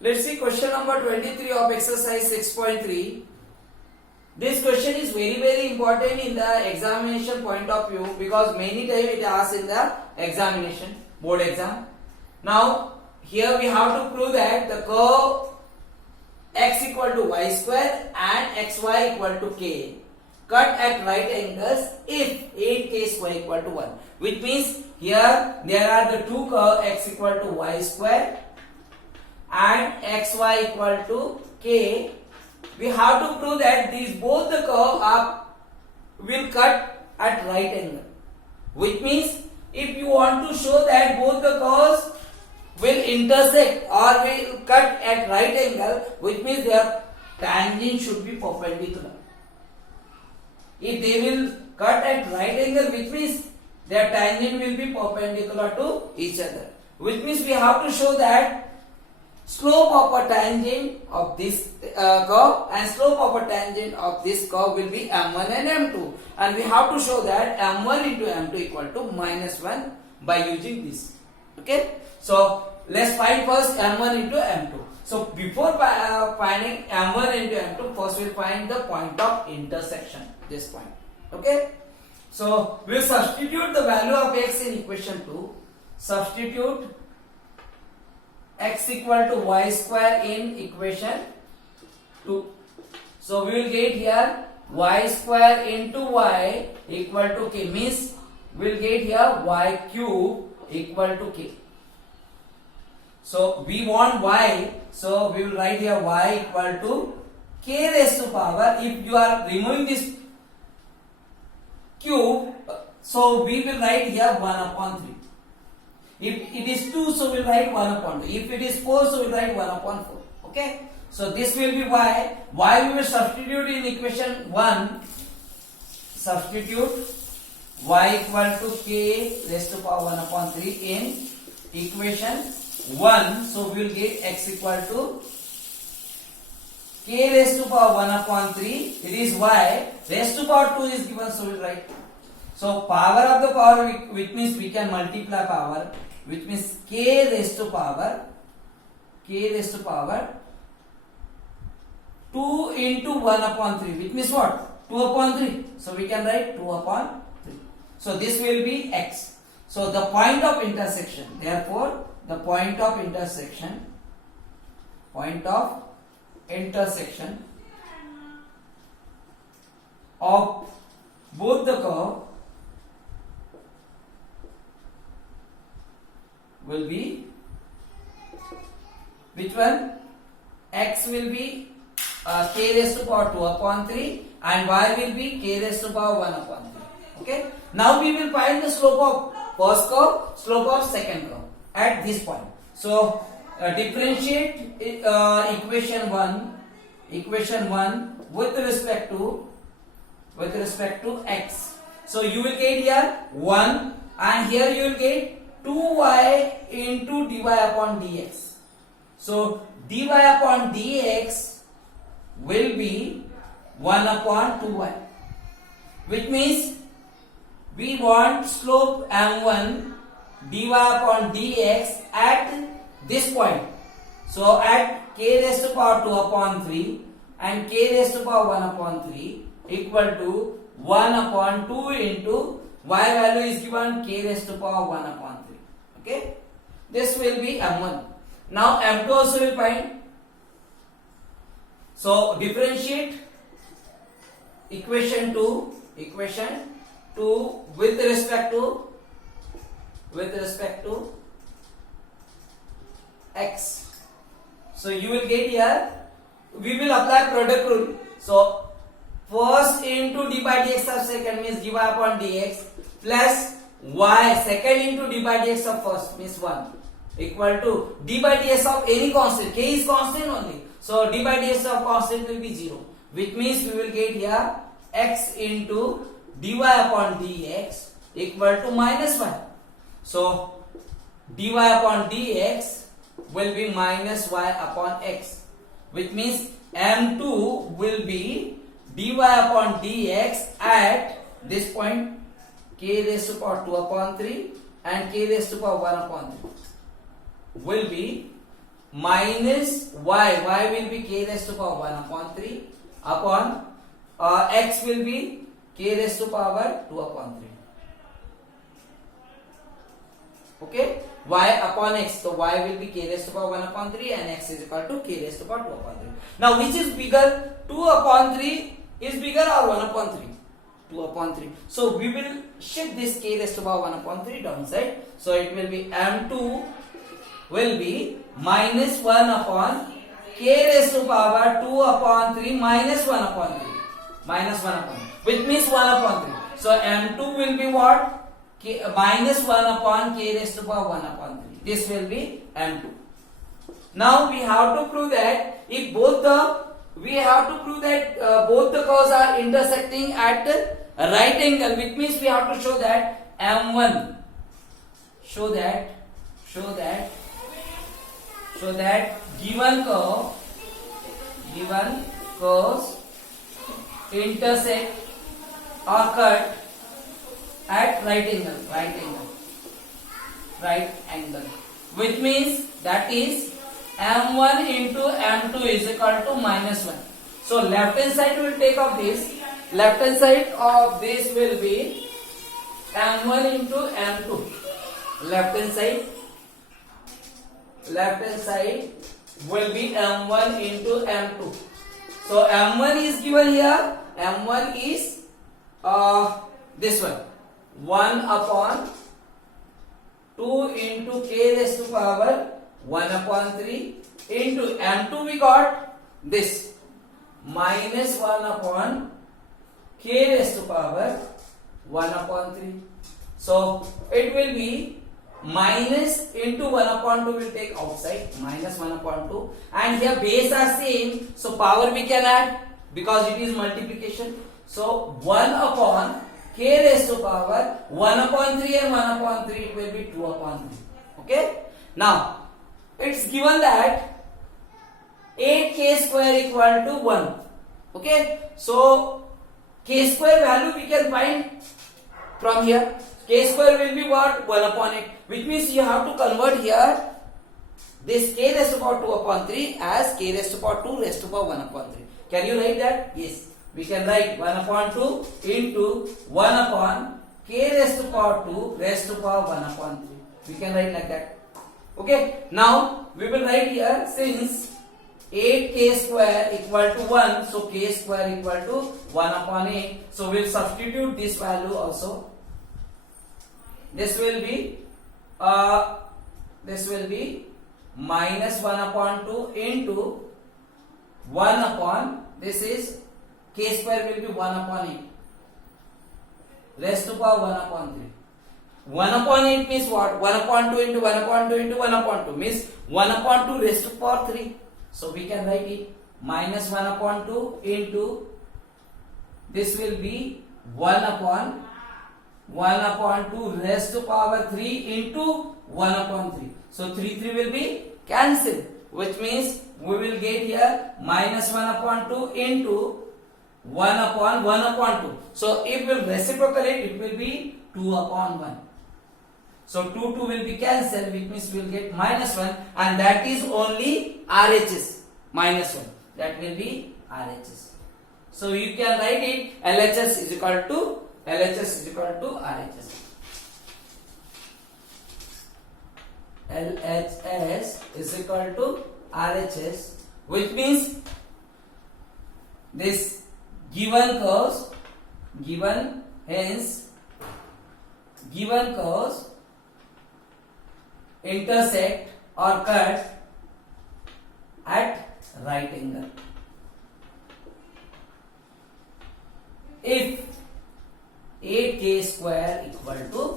Let's see question number 23 of exercise 6.3. This question is very important in the examination point of view because many times it asks in the examination, board exam. Now here we have to prove that the curve x equal to y square and xy equal to k cut at right angles if 8k square equal to 1, which means here there are the two curves x equal to y square and xy equal to k. We have to prove that these both the curve will cut at right angle, which means if you want to show that both the curves will intersect or will cut at right angle, which means their tangent should be perpendicular. If they will cut at right angle, which means their tangent will be perpendicular to each other, which means we have to show that slope of a tangent of this curve and slope of a tangent of this curve will be m1 and m2, and we have to show that m1 into m2 equal to -1 by using this. Okay, so let's find first m1 into m2. So before finding m1 into m2, first we'll find the point of intersection, this point. Okay, so we'll substitute the value of x in equation 2. Substitute x equal to y square in equation 2. So we will get here y square into y equal to k, means we will get here y cube equal to k. So we want y, so we will write here y equal to k raised to power. If you are removing this cube, so we will write here 1 upon 3. If it is 2, so we will write 1 upon 2. If it is 4, so we will write 1 upon 4. Okay. So this will be y. Y we will substitute in equation 1. Substitute y equal to k raised to power 1 upon 3 in equation 1. So we will get x equal to k raised to power 1 upon 3. It is y. Raised to power 2 is given, so we will write. So power of the power, which means we can multiply power, which means k raised to power 2 into 1 upon 3, which means what? 2 upon 3. So we can write 2 upon 3. So this will be x. So the point of intersection, therefore the point of intersection of both the curve will be, which one? X will be k raised to power 2 upon 3 and y will be k raised to power 1 upon 3. Okay. Now we will find the slope of first curve, slope of second curve at this point. So differentiate equation 1 with respect to x. So you will get here 1 and here you will get 2y into dy upon dx. So dy upon dx will be 1 upon 2y, which means we want slope m1 dy upon dx at this point. So at k raised to power 2 upon 3 and k raised to power 1 upon 3 equal to 1 upon 2 into y value is given k raised to power 1 upon 3. Okay, this will be m1. Now m2 also will find. So differentiate equation 2 with respect to x. So you will get here, we will apply product rule. So first into d by dx of second means dy upon dx plus y second into d by dx of first means 1 equal to d by dx of any constant. K is constant only. So d by dx of constant will be 0, which means we will get here x into dy upon dx equal to -1. So dy upon dx will be minus y upon x, which means m2 will be dy upon dx at this point k raised to power 2 upon 3 and k raised to power 1 upon 3 will be minus y will be k raised to power 1 upon 3 upon x will be k raised to power 2 upon 3. Okay, y upon x, so y will be k raised to power 1 upon 3 and x is equal to k raised to power 2 upon 3. Now which is bigger, 2 upon 3 is bigger or 1 upon 3? 2 upon 3. So we will shift this k raised to power 1 upon 3 downside. So it will be m2 will be minus 1 upon k raised to power 2 upon 3 minus 1 upon 3. Minus 1 upon 3, which means 1 upon 3. So m2 will be what? Minus 1 upon k raised to power 1 upon 3. This will be m2. Now we have to prove that if both the both the curves are intersecting at right angle, which means we have to show that m1 show that given curves intersect or cut at right angle, which means that is m1 into m2 is equal to minus 1. So left hand side will take of this. Left hand side of this will be m1 into m2. Left hand side will be m1 into m2. So m1 is given here. M1 is this one, 1 upon 2 into k raised to power 1 upon 3 into m2 we got this minus 1 upon k raised to power 1 upon 3. So it will be minus into 1 upon 2 will take outside, minus 1 upon 2, and here base are same, so power we can add because it is multiplication. So 1 upon k raised to power 1 upon 3 and 1 upon 3, it will be 2 upon 3. Okay, now it's given that 8k square equal to 1. Okay, so k square value we can find from here. K square will be what? 1 upon 8, which means you have to convert here this k raised to power 2 upon 3 as k raised to power 2 raised to power 1 upon 3. Can you write that? Yes. We can write 1 upon 2 into 1 upon k raised to power 2 raised to power 1 upon 3. We can write like that. Okay. Now we will write here, since 8k square equal to 1, so k square equal to 1 upon 8. So we will substitute this value also. This will be minus 1 upon 2 into 1 upon, this is k square will be 1 upon 8 raised to power 1 upon 3. 1 upon 8 means what? 1 upon 2 into 1 upon 2 into 1 upon 2 means 1 upon 2 raised to power 3. So we can write it minus 1 upon 2 into, this will be 1 upon 2 raised to power 3 into 1 upon 3. So 3 will be cancelled, which means we will get here minus 1 upon 2 into 1 upon 1 upon 2. So if we reciprocate, it will be 2 upon 1. So 2 will be cancelled, which means we will get minus 1, and that is only RHS. Minus 1. That will be RHS. So you can write it LHS is equal to RHS. LHS is equal to RHS, which means this given curves intersect or cut at right angle. If 8k square equal to